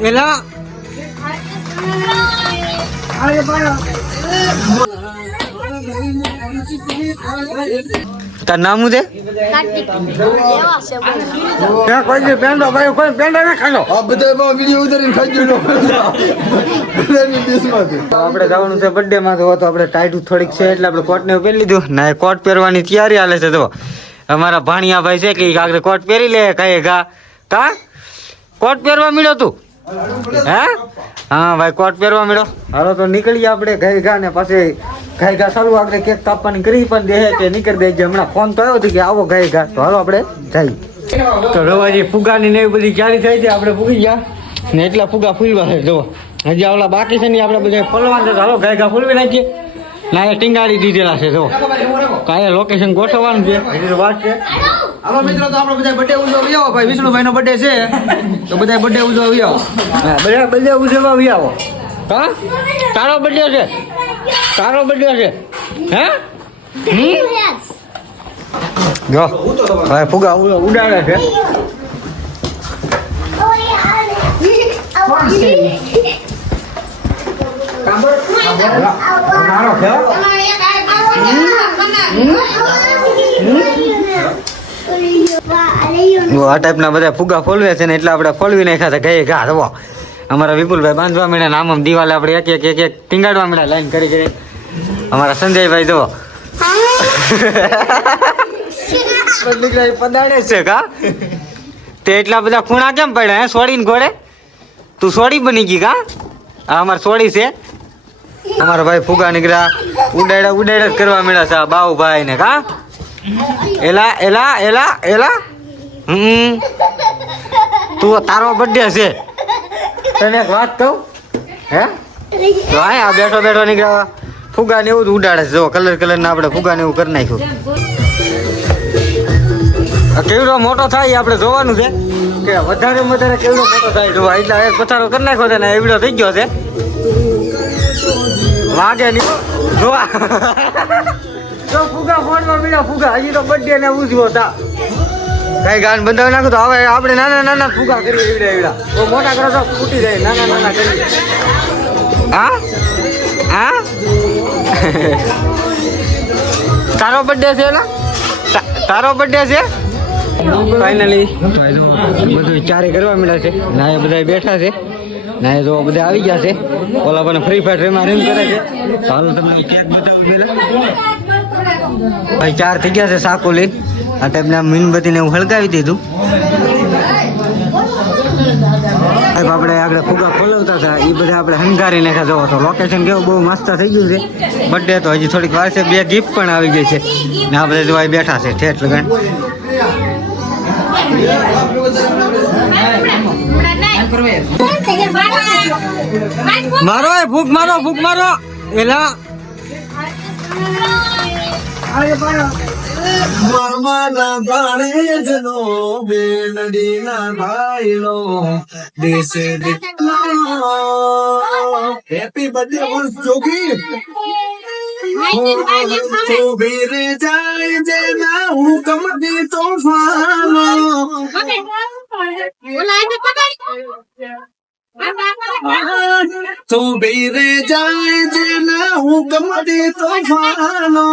એલા તાર નામ શું છે? કોઈ પેંડો ભાઈ કોઈ પેંડો ના ખાલો આ બધા વીડિયો ઉતારીને ખાઈ ગયો આપણે જવાનું છે બર્થડે માં તો આપણે ટાઈટું થોડીક છે એટલે આપણે કોટ ને પહેરી લીધું. ના કોટ પહેરવાની તૈયારી હાલે છે તો અમારા ભાણિયા ભાઈ છે કે આગળ કોટ પહેરી લે કઈ ગા. કા? કોટ પહેરવા મળ્યો તું? હે? હા, ભાઈ, કોટ પહેરવા મળ્યો. હાલો, તો નીકળીએ આપણે ઘાઈ ઘા ને પછી ઘાઈ ઘા ચાલુ આપણે કેક કાપવાની કરી પણ દે કે નીકળી દેજે. હમણાં ફોન તો આવ્યો હતો કે આવો ઘાઈ ઘા તો હાલો, આપણે જઈ તો રવાજી ફુગાની ને એવી બધી ક્યારે થઈ છે, આપણે ફૂગી ગયા. ને એટલા ફુગા ફૂલવા છે જો હજી આવલા બાકી છે ને આપણે બધા ફોલવા હાલો ઘાઈ ઘા ફૂલવી નાખીએ. ના એ ટીંગાડી દીધેલા છે જો. કાંઈ લોકેશન ગોઠવવાનું છે? વાત છે? હાલો મિત્રો તો આપણો બધા બર્થડે ઉજવવા આવો ભાઈ વિષ્ણુભાઈ નો બર્થડે છે. તો બધા બર્થડે ઉજવવા આવો હા. બધા બર્થડે ઉજવવા આવી આવો હા? તારો બર્થડે છે? તારો બર્થડે છે? હે? જો ભાઈ ફુગા ઉડાડે છે. મારો છે હો. જો આ ટાઈપના બધા ફુગા ફોલવે છે ને એટલે આપણે ફોલવી નાખ્યા છે ગયે ઘા. જવો અમારા વિપુલભાઈ બાંધવા મળ્યા નામ આમ આમ દિવાલે આપણે એક એક એક એક ટીંગાડવા મળ્યા લાઈન કરી કરી. અમારા સંજયભાઈ જુઓ. પદાડે છે કા? તે એટલા બધા ખૂણા કેમ પડ્યા હે? સોડીને ઘોડે? તું સોડી બની ગઈ કા? આ અમારે સોડી છે. અમારા ભાઈ ફુગા નીકળ્યા. ઉડાડ્યા ઉડાડ્યા જ કરવા મળ્યા છે આ બાઉભાઈ ને કા? એલા એલા એલા એલા? હમ. તું તારો બર્થડે છે. તને એક વાત કહું? હે? તો આ બેઠો બેઠો નીકળ્યા. ફુગા ને એવું જ ઉડાડે જો કલર કલર ના આપણે ફુગા ને એવું કરી નાખ્યું. કેવડો મોટો થાય આપણે જોવાનું છે. કે વધારે વધારે કેવડો મોટો થાય જોવા એટલે એક પથારો કરી નાખ્યો છે ને, એવડો થઈ ગયો છે. વાગે નહીં. જોવા. જો ફુગા ફોનમાં મીડા ફુગા. હજી તો બર્થડે ને ઉજવો તા. કઈ ગાન બંધાવી નાખો તો હવે આપણે નાના નાના ફુગા કરીએ એવડા એવડા. તો મોટા કરો તો ફૂટી જાય નાના નાના કરીએ. હા? હા? તારો બર્થડે છે ને તારો બર્થડે છે? ફાઇનલી બધું ચારે કરવા મળ્યા છે. ના એ બધા બેઠા છે. ના તો બધા આવી ગયા છે. ઓલા પણ ફ્રી ફાયર રેમા રેમ કરે છે. હાલ તમને કેક બતાવું પેલા ભાઈ ચાર થઈ ગયા છે સાકો લઈ આ ટાઈપને મીણબત્તીને એવું હળગાવી દીધું. આપણે આગળ ફુગા ખોલવતા હતા. એ બધા આપણે હંગારી નાખ્યા જવો તો લોકેશન કેવું બહુ મસ્ત થઈ ગયું છે. બર્થડે તો હજી થોડીક વાર છે. બે ગિફ્ટ પણ આવી ગઈ છે. ને આ જોવા બેઠા છે. ઠેઠ લગાડ મારો એ, ભૂખ મારો ભૂખ મારો. એલા. મામાના ભાણેજનો બેનડીના ભાઈનો દેશે હેપી બર્થડે વંશ જોગી ઊભી રે જાય જેના હુકમ દી તોફાનો. ઓલા એને પકડ તું રે જાય જેના હુકમ દી તોફાનો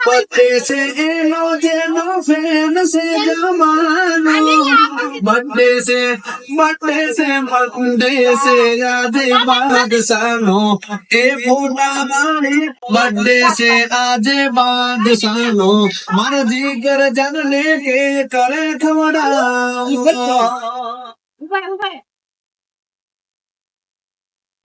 પતે છે એનો જેનો ફેન છે જમાનો બર્થડે છે બર્થડે છે બર્થડે છે આજે બાદશાહનો એ ફોટા મારી બર્થડે છે આજે બાદશાહનો મારો જીગર જનને કે કરે ખવડાવ એ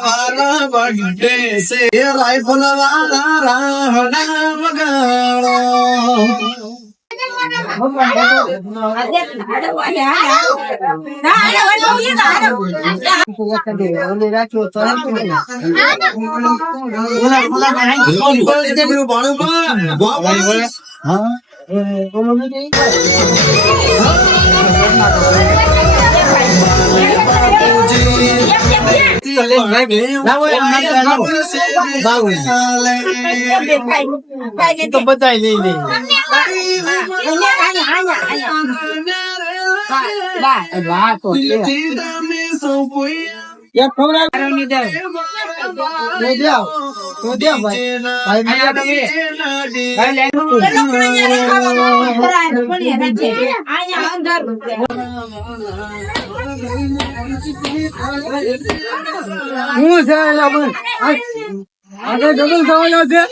વાલા બર્થડે છે. રાઇફલ વાળા રાહડા વગાડો. તો બતાય નહીં નહીં ખવડાવ હું છે આગળ ડબલ થવાનો છે?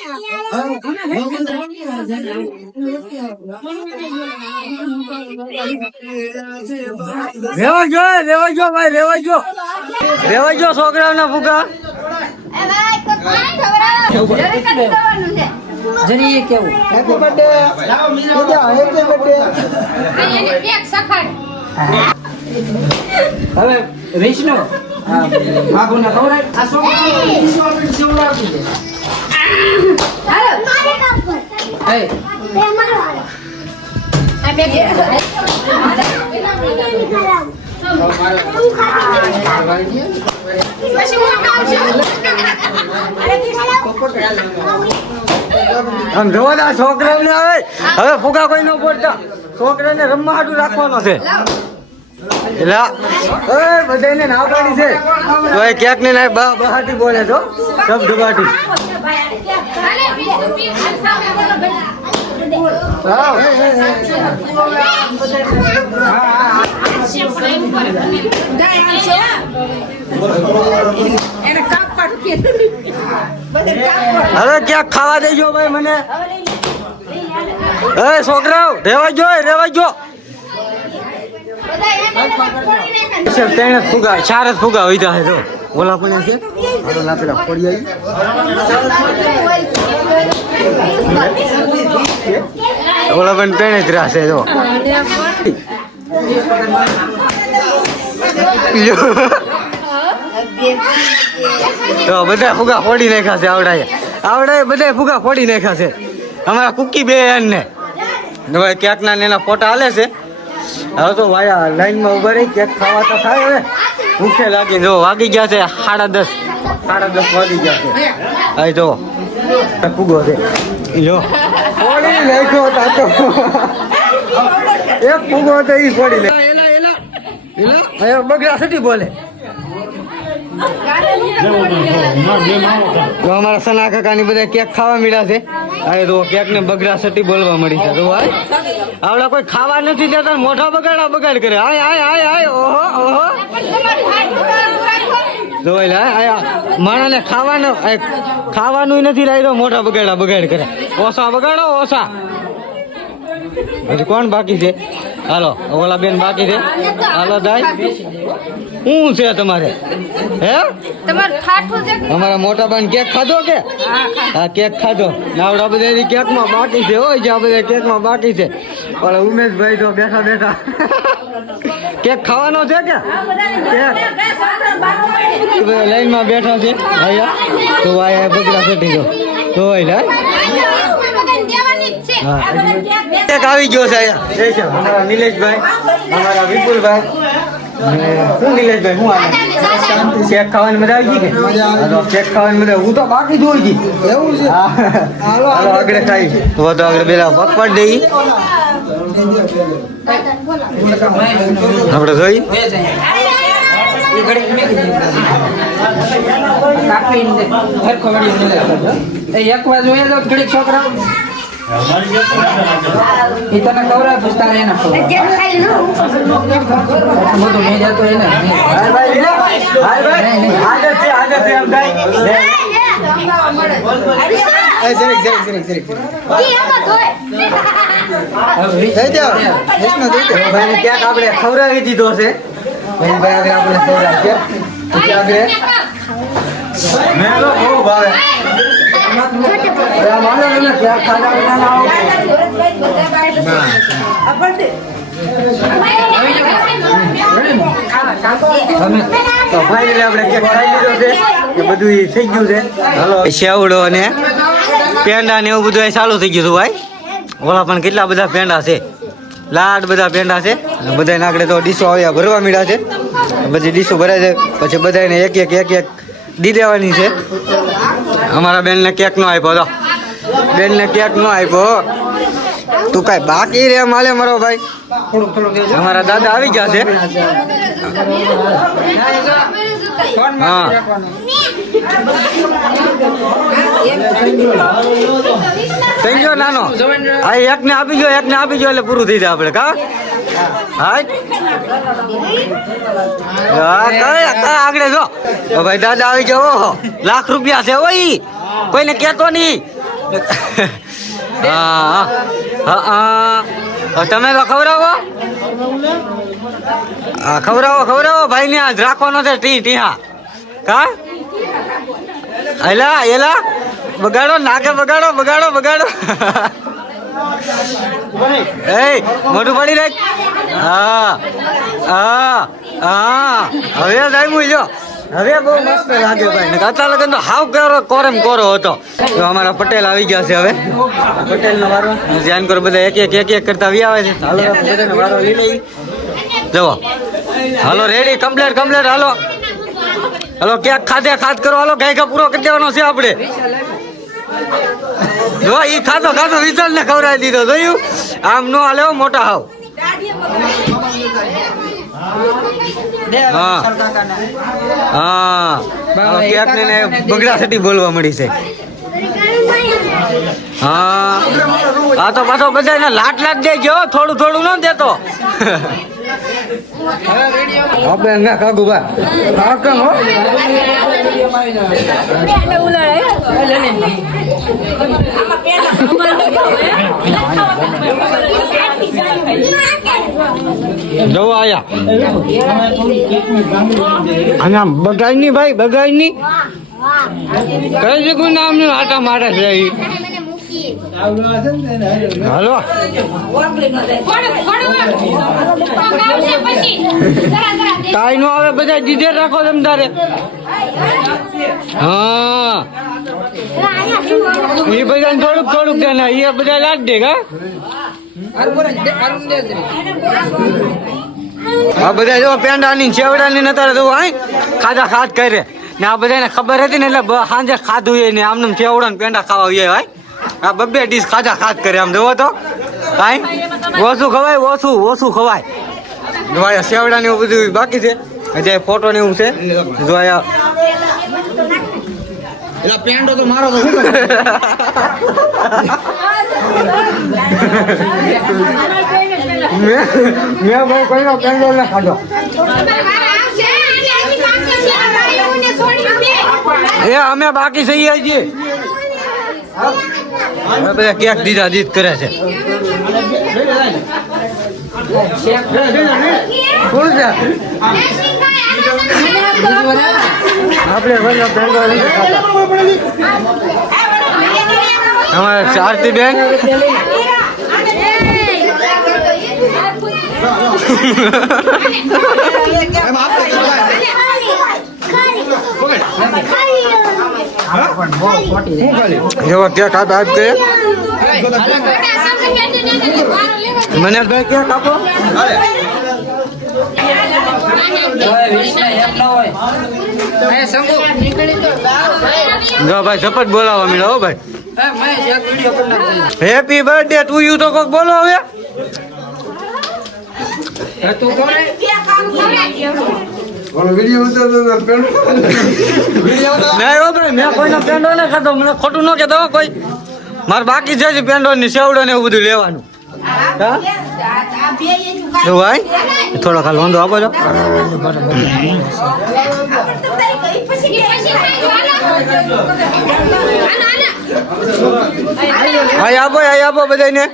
રેવા જો રેવા જો ભાઈ રેવા જો રેવાઈ ગયો છોકરાઓના ફુગા. જરી કેવું? હેપી બર્થડે હેપી બર્થડે હવે વૈષ્ણવ બાબુ ને ખવડાય. આ છોકરા આમ જોવા છોકરાઓને હવે. હવે ફુગા કોઈ ન પડતા છોકરાને રમવા હાટું રાખવાનો છે. એલા એ બધાને ના પાડી છે. તો એ ક્યાંક ને ના બા બહાટી બોલે છો સબ ડુબાટી હવે ક્યાંક ખાવા દેજો ભાઈ મને. એ છોકરાઓ રેવા જો રેવા જો ત્રણ જ ફુગા ચાર જ ફુગા હોય છે તો. ઓલા પણ છે? ઓલા ના પેલા ફોડી આવી ઓલા પણ ત્રણ જ રહેશે જો તો બધા ફુગા ફોડી નાખ્યા છે આવડાએ. આવડાએ બધા ફુગા ફોડી નાખ્યા છે. અમારા કુકી બે ને ક્યાંકના એના ફોટા હાલે છે. હવે તો વાયા લાઈનમાં ઊભા રહી કેક ખાવા તો થાય હવે. ભૂખે લાગી જો વાગી ગયા છે સાડા દસ. સાડા દસ વાગી ગયા છે. હવે જો. ફુગો છે. જો. ફોડી નાખ્યો તા તો. એક ફૂગો હતો એ ફોડી નાખ્યો. બગડા સટી બોલે. અમારા સના કાકાની બધા કેક ખાવા મળ્યા છે. આ તો કેક ને બગડા સટી બોલવા મળી છે. તો આવડા કોઈ ખાવા નથી દેતા, મોઢા બગાડા બગાડ કરે. હાય હાય હાય હાય ઓહો ઓહો. જોઈ લે, આયા માણસને ખાવાનું ખાવાનું નથી લાગ્યો મોઢા બગાડા બગાડ કરે. ઓસા બગાડો ઓસા હજી કોણ બાકી છે? હાલો, ઓલા બેન બાકી છે. હાલો દાય શું છે તમારે? હે? તમારું ઠાઠું છે કે? અમારા મોટા ભાઈ કેક ખાધો કે? હા કેક ખાધો. નાવડા બધા કેકમાં બાકી છે હોય જ્યાં બધા કેકમાં બાકી છે. પણ ઉમેશભાઈ તો બેઠા બેઠા. કેક ખાવાનો છે કે? કેક. લાઈનમાં બેઠા છે. ભાઈ તો આ બગડા સટી દો તો હોય લે. દેવાની જ છે. હા. કેક આવી ગયો છે અહીંયા. છે અમારા નિલેશભાઈ અમારા વિપુલભાઈ. શું નિલેશભાઈ હું આવે ખાવાની મજા આવી ગઈ કે? હા, ખાવાની મજા હું તો બાકી જોઈ ગઈ. એવું છે? હાલો આગળ ખાઈ. તો તો આગળ દઈ. આપણે જોઈ એક વાર જોઈએ તો ઘડીક છોકરા એ તને ખવડાવે પછી તારે એને ખવડાવે. બધું મેં જતો એને. હાય ભાઈ લે. હાય ભાઈ. આગળ છે આગળ છે એમ કઈ. એ જરીક જરીક જરીક ક્યાંક આપણે ખવડાવી દીધો છે. ભાઈ આગળ આપણે ખવડાવી છે. આગળ મેં બહુ ભાવે. બધું સેવડો અને પેંડા ને એવું બધું ચાલુ થઈ ગયું ભાઈ ઓલા પણ કેટલા બધા પેંડા છે લાડ બધા પેંડા છે બધાને આગળ તો ડીશો આવ્યા ભરવા મીડા છે પછી ડીશો ભરાય છે પછી બધાને એક એક એક એક દી દેવાની છે. અમારા બેનને કેક નો આપ્યો તો બેનને કેક નો આપ્યો. તું કાંઈ બાકી રે માલે મારો ભાઈ? અમારા દાદા આવી ગયા છે. હા. થઈ ગયો નાનો. આ એક ને આપી ગયો એક ને આપી ગયો એટલે પૂરું થઈ જાય આપણે, કા? આગળ લાખ રૂપિયા છે, ઓય. કોઈને કેતો નહીં. તમે તો ખવડાવો? ખવડાવો ખવડાવો. ભાઈ ને આજ રાખવાનો છે ટી ટીહા કા એલા એલા. બગાડો નાકે બગાડો બગાડો બગાડો. એ મોટું પડી હા હા હા. હવે જામ્યું લ્યો હવે બહુ મસ્ત લાગે ભાઈ. ને લગન તો હાવ કરો હતો. તો અમારા પટેલ આવી ગયા છે હવે. પટેલ નો ધ્યાન કરો બધા એક એક એક એક કરતા આવી આવે છે. જવો હાલો રેડી કમ્પ્લેટ કમ્પ્લેટ હાલો. હાલો, ક્યાંક ખાધે, ખાધ કરો. હાલો, ગાયકા પૂરો કરી દેવાનો છે આપણે. જો ઈ ખાતો ખાતો વિશાલ ને ખવડાવી દીધો જોયું? આમ નો હાલે મોટા હાવ. હા. હા. ક્યાંક ને ને બગડા સટી બોલવા મળી છે. હા. આ તો પાછો બધાને લાટ લાટ જાય ગયો થોડું થોડું ન દેતો. આપણે ના કાકુ ભાઈ કાકમ હો. જવો આયા. આના બગાઈ ની ભાઈ બગાઈ ની કઈ જગ્યા નામ આટા મારે છે હાલો. કાઈ નો આવે, બધા જીધે રાખો તમ તારે. હા. એ બધા થોડુંક થોડુંક છે ને એ બધા લાટ દે કા આ બધા જો પેંડાની, ચેવડાની નતા તો, હાય, ખાધા ખાધ કરે. ને આ બધાને ખબર હતી ને, એટલે સાંજે ખાધું એ ને આમને ચેવડા ને પેંડા ખાવા હોય. આ બબ્બે ડીશ ખાજા ખાત કરે આમ જોવો તો. કાંઈ? ઓછું ખવાય ઓછું ઓછું ખવાય. જોયા સેવડા ને એવું બધું બાકી છે. હજી ફોટો ને એવું છે. જોયા એલા પેન્ડો તો મારો તો મેં મેં ભાઈ કોઈનો પેંડો ન ખાધો. એ અમે બાકી સહી છીએ અમે બધા ક્યાંક દીધા દીધ કરે છે. કોણ આપણે અમારે શારતી બેન. એમ આપતો તો ભાઈ. શું ખાલી એવો કેક કાપ આપ કે? મનેશભાઈ આપો હાલે. જો ભાઈ સપટ બોલાવવા મળ્યો હો ભાઈ. હેપી બર્થડે ટુ યુ તો કોક બોલો હવે મેં હો ભાઈ મેં કોઈનો પેંડો ને ખાધો મને ખોટું ન કહેતો કોઈ. મારે બાકી છે જ પેંડો સેવડો ને એવું બધું લેવાનું. હા? જો ભાઈ થોડો ખાલી વાંધો આપો છો. હા આપો હા આપો બધાને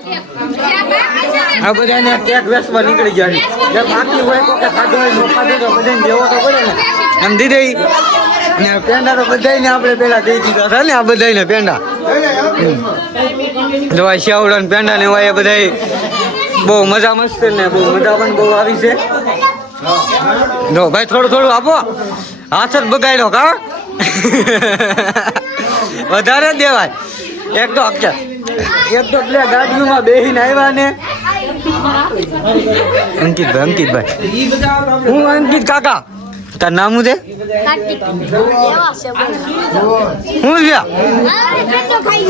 આ બધાને કેક વેસવા નીકળી છે. જે બાકી હોય તો ખાધો હોય ખાધો તો બધાને દેવો તો પડે ને. એમ દીધી પેંડા તો બધાયને આપણે પેલા દઈ દીધા હતા આ બધાયને પેંડા. જો આ શિયાવડા પેંડા ને એવા એ બધાય બહુ મજા મસ્ત ને બહુ મજા પણ બહુ આવી છે. જો ભાઈ થોડું થોડું આપો. હાથ જ બગાડ્યો કા? વધારે દેવાય. એક તો અક્ષર. એક તો એટલે ગાડીમાં બેહીને આવ્યા ને. અંકિતભાઈ અંકિતભાઈ હું અંકિત કાકા. તાર નામ શું છે? હું છે કોઈ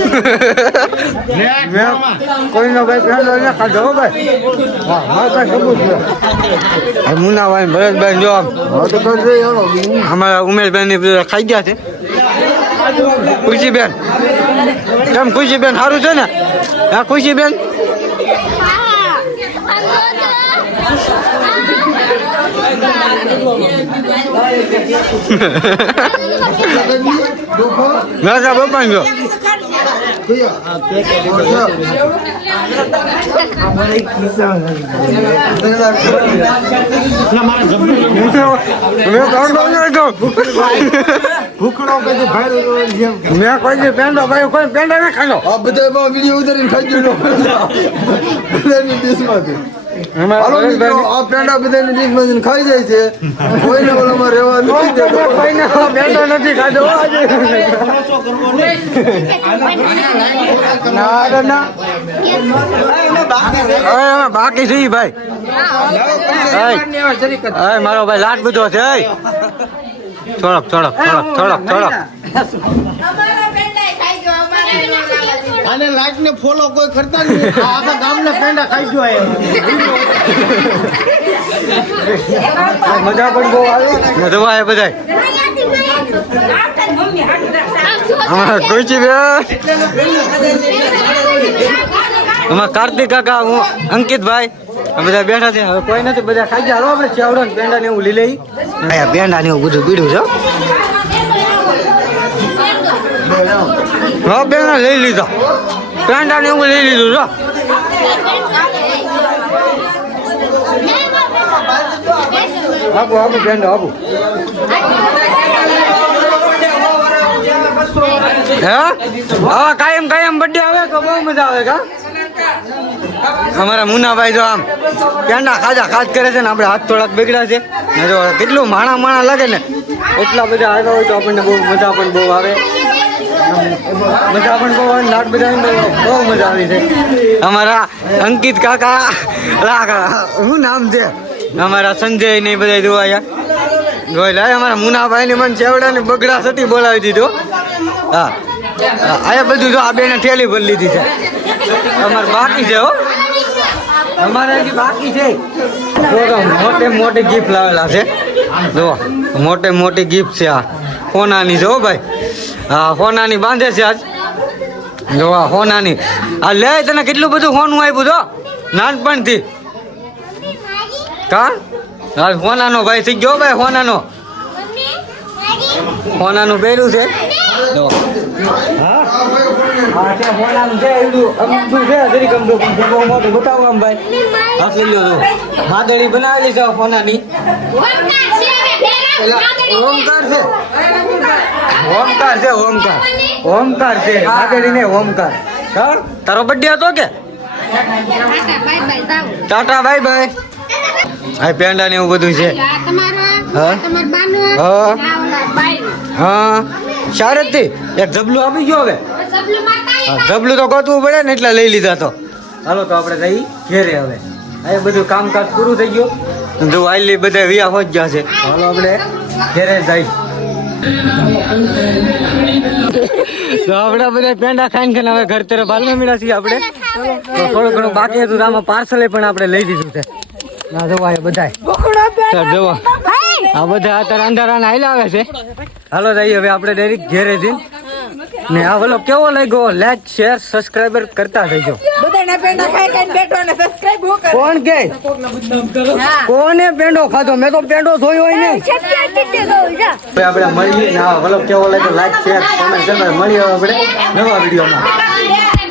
કોઈનો ભાઈ એને ખાધો હો ભાઈ? હા હા કઈ સબૂત છે. મુનાભાઈ ભરતભાઈ જો આમ. અમારા ઉમેશભાઈ ને ખાઈ ગયા છે. ખુશીબેન. કેમ ખુશીબેન? સારું છે ને? હા ખુશીબેન? મેં પપ્પા જો મેં. મેં કોઈ પેંડો ભાઈ કોઈ પેંડા નહીં ખાધો. આ બધા વીડિયો ઉતારીને ખાઈ ગયો બધાની ડીશમાંથી આ પેંડા બધાની ડીશમાંથી ખાઈ જાય છે. કોઈને ઓલામાં રહેવા નથી કોઈને પેંડો નથી ખાધો. ના ના બાકી છે ભાઈ. મારો ભાઈ લાટ બધો છે. થોડોક થોડોક થોડોક થોડોક થોડોક. અને લાઈક ને ફોલો કોઈ કરતા નહીં. આ આખા ગામના પેંડા ખાઈ ગયો મજા પણ બહુ આવે. મજા આવે બધાય. અમારા ખુશી બેન અમારા કાર્તિક કાકા હું અંકિતભાઈ. બધા બેઠા છે હવે કોઈ નથી બધા ખાઈ ગયા. આપણે ચાવડો ને પેંડા ને એવું લઈ લઈ પેંડા ને એવું બધું પીડ્યું છે. હા બેન લઈ લીધા. પેંડા ને એવું લઈ લીધું છો. આપો આપો પેંડા આપો. હે? કાયમ કાયમ બર્થડે આવે તો બહુ મજા આવે કા? અમારા મુનાભાઈ જો આમ પેંડા ખાજા ખાજ કરે છે ને આપણે હાથ થોડાક બગડ્યા છે. ને જો કેટલું માણા માણા લાગે ને. એટલા બધા આવ્યા હોય તો આપણને બહુ મજા પણ બહુ આવે. મજા પણ બહુ આવે નાટ બધા બહુ મજા આવી છે. અમારા અંકિત કાકા શું નામ છે? અમારા સંજય ને બધા જોવાયા જોઈ લે, અમારા મુનાભાઈ મને ચેવડા બગડા સતી બોલાવી દીધો. હા. આ બધું જો આ બેને ઠેલી ભરી લીધી છે. અમારે બાકી છે હો. અમારે હજી બાકી છે. મોટે મોટી ગિફ્ટ લાવેલા છે. જો મોટે મોટી ગિફ્ટ છે આ. હોનાની જો ભાઈ. હા, હોનાની બાંધે છે આજ. જો આ સોનાની આ લે, તને કેટલું બધું સોનું આપ્યું જો નાનપણથી. કા? આજ સોનાનો ભાઈ થઈ ગયો ભાઈ સોનાનો સોનાનું પહેર્યું છે? તો હા? હા છે છે એવડું અમથું છે જરીક અમથું પણ છે બહુ મોટું બતાવો આમ ભાઈ. હાથ લઈ લો તો માદળી બનાવેલી છે હોનાની. ઓમકાર છે. ઓમકાર છે ઓમકાર. ઓમકાર છે. માદળી ને ઓમકાર. હા? તારો બર્થડે હતો કે? Ta-ta bye bye. આ પેંડા ને એવું બધું છે. હા? હા. હા? શારદથી? એક જબલું આપી ગયો હવે? ઝબલું જબલું તો. ગોતવું પડે ને એટલે લઈ લીધા તો. હાલો તો આપણે જઈ ઘેરે હવે. આ બધું કામકાજ પૂરું થઈ ગયું. જો આઈલી બધા વિયા હોજ ગયા છે. હાલો આપણે ઘેરે જઈ તો આપણે બધા પેંડા ખાઈને ખાઈને હવે ઘર તરફ હાલવા મળ્યા છીએ આપણે. તો થોડું ઘણું બાકી હતું તો આમાં પાર્સલે પણ આપણે લઈ દીધું છે. ના જોવા એ બધાય. જોવા. આ બધા અત્યારે અંધારાના હાલ્યા આવે છે. હાલો જઈએ હવે આપણે ડાયરેક્ટ ઘેરે જઈને. ને આ વલો કેવો લાગ્યો? લાઈક શેર સબસ્ક્રાઇબર કરતા જજો બધાના પેંડા ખાઈ ખાઈને બેઠો અને સબસ્ક્રાઇબ હું કરે? કોણ કે? કોને પેંડો ખાધો? મેં તો પેંડો જોયો હોય નહીં. હવે આપણે મળીએ ને આ બોલો કેવો લાગ્યો? લાઈક શેર કોમેન્ટ મળીએ આપણે નવા વિડીયોમાં.